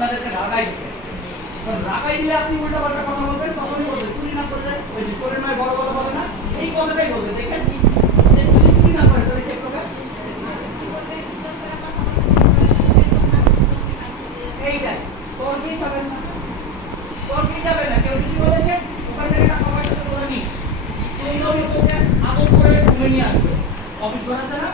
আপনাদেরকে রাগাই দিতে। কারণ রাগাই দিলে আপনি উল্টা পাল্টা কথা বলবেন, তখনই বলবে চুরি না করলে ওই যে চোরের নয় বড় বড় বলে না, এই কথাটাই বলবে। দেখেন যে যদি চুরি না করে তাহলে কে করবে? এইটাই তর্কেই যাবেন না, তর্কেই যাবে না। কেউ যদি বলে যে ওখান থেকে টাকা পয়সা করে নিস, সেই লোকই তোকে আদর করে ঘুমে নিয়ে আসবে। অফিস ঘর আছে না,